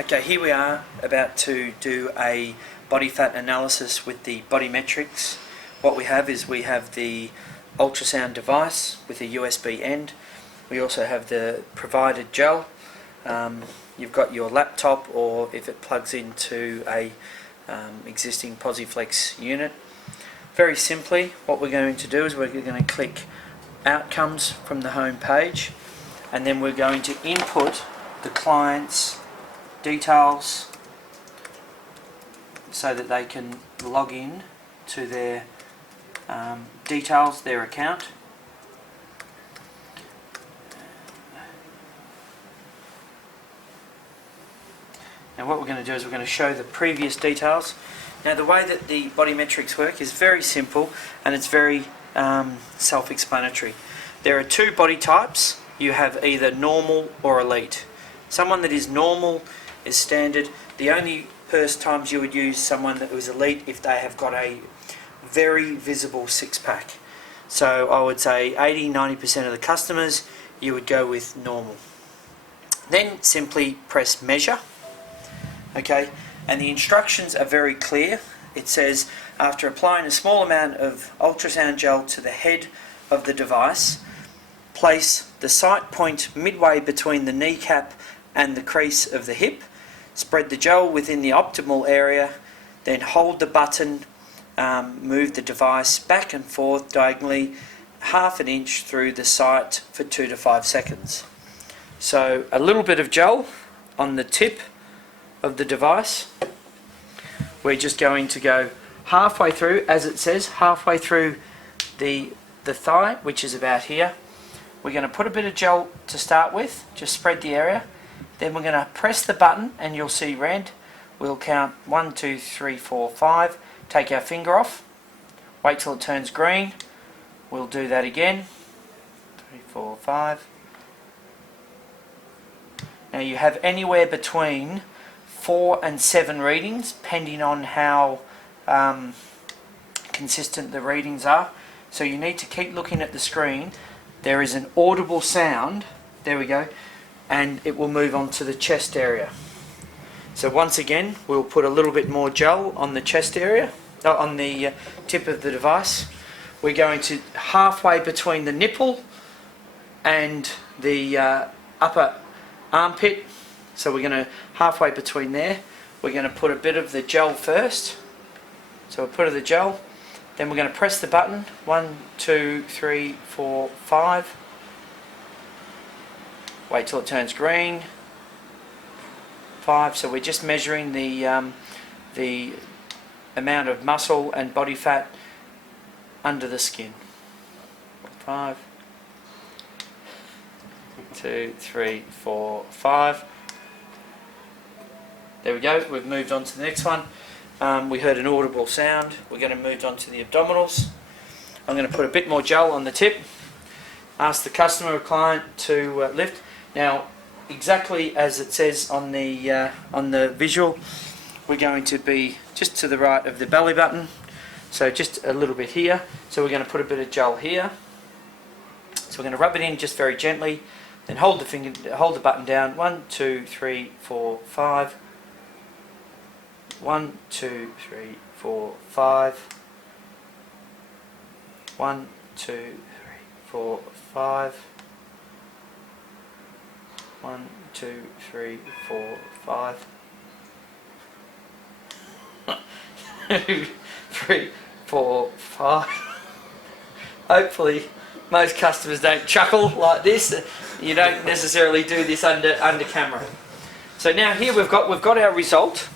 Okay, here we are about to do a body fat analysis with the BODYMETRIX. What we have is we have the ultrasound device with a USB end. We also have the provided gel. You've got your laptop, or if it plugs into a existing PosiFlex unit. Very simply, what we're going to do is we're going to click Outcomes from the home page, and then we're going to input the client's details so that they can log in to their details, their account. Now what we're going to do is we're going to show the previous details. Now the way that the BODYMETRIX work is very simple, and it's very self-explanatory. There are two body types. You have either normal or elite. Someone that is normal is standard. The only first times you would use someone that was elite if they have got a very visible six-pack. So I would say 80-90% of the customers you would go with normal. Then simply press measure. Okay, and the instructions are very clear. It says, after applying a small amount of ultrasound gel to the head of the device, place the sight point midway between the kneecap and the crease of the hip. Spread the gel within the optimal area, then hold the button, move the device back and forth diagonally half an inch through the sight for 2 to 5 seconds. So a little bit of gel on the tip of the device. We're just going to go halfway through, as it says, halfway through the thigh, which is about here. We're going to put a bit of gel to start with, just spread the area. Then we're going to press the button and you'll see red. We'll count 1, 2, 3, 4, 5. Take our finger off. Wait till it turns green. We'll do that again. 3, 4, 5. Now you have anywhere between 4 and 7 readings, depending on how consistent the readings are. So you need to keep looking at the screen. There is an audible sound. There we go. And it will move on to the chest area. So once again, we'll put a little bit more gel on the chest area, on the tip of the device. We're going to halfway between the nipple and the upper armpit. So we're going to halfway between there. We're going to put a bit of the gel first. So we'll put of the gel. Then we're going to press the button. 1, 2, 3, 4, 5. Wait till it turns green. 5. So we're just measuring the amount of muscle and body fat under the skin. 5. 2, 3, 4, 5. There we go. We've moved on to the next one. We heard an audible sound. We're going to move on to the abdominals. I'm going to put a bit more gel on the tip. Ask the customer or client to lift. Now, exactly as it says on the visual, we're going to be just to the right of the belly button. So just a little bit here. So we're going to put a bit of gel here. So we're going to rub it in just very gently. Then hold the button down. 1, 2, 3, 4, 5. 1, 2, 3, 4, 5. 1, 2, 3, 4, 5. 1, 2, 3, 4, 5. 2, 3, 4, 5. Hopefully, most customers don't chuckle like this. You don't necessarily do this under camera. So now here we've got our result.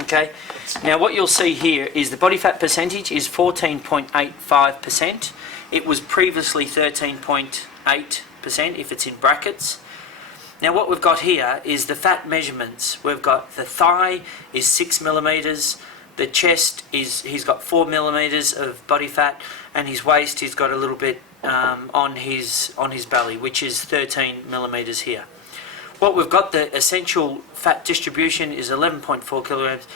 Okay. Now what you'll see here is the body fat percentage is 14.85%. It was previously 13.8% if it's in brackets. Now what we've got here is the fat measurements. We've got the thigh is 6 millimeters, the chest is, he's got 4 millimeters of body fat, and his waist he's got a little bit on his belly, which is 13 millimeters here. What we've got, the essential fat distribution is 11.4 kilograms.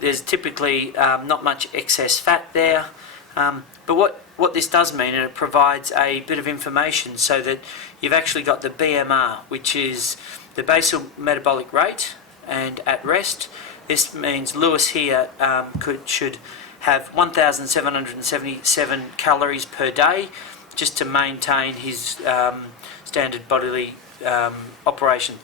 There's typically not much excess fat there, but what this does mean, and it provides a bit of information so that you've actually got the BMR, which is the the basal metabolic rate and at rest. This means Lewis here should have 1,777 calories per day just to maintain his standard bodily operation.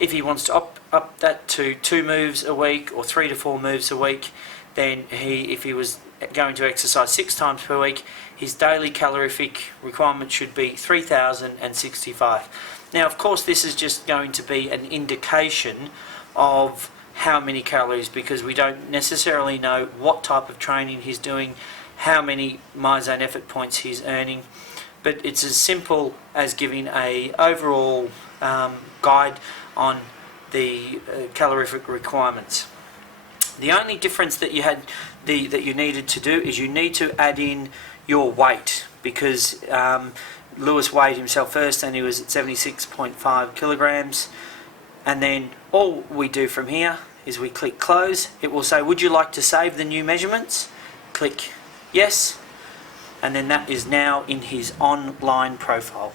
If he wants to up that to 2 moves a week or 3 to 4 moves a week, then if he was going to exercise 6 times per week, his daily calorific requirement should be 3,065. Now, of course, this is just going to be an indication of how many calories, because we don't necessarily know what type of training he's doing, how many MYZONE effort points he's earning, but it's as simple as giving a overall guide on the calorific requirements. The only difference that you needed to do is you need to add in your weight, because Lewis weighed himself first and he was at 76.5 kilograms, and then all we do from here is we click close. It will say, would you like to save the new measurements? Click yes, and then that is now in his online profile.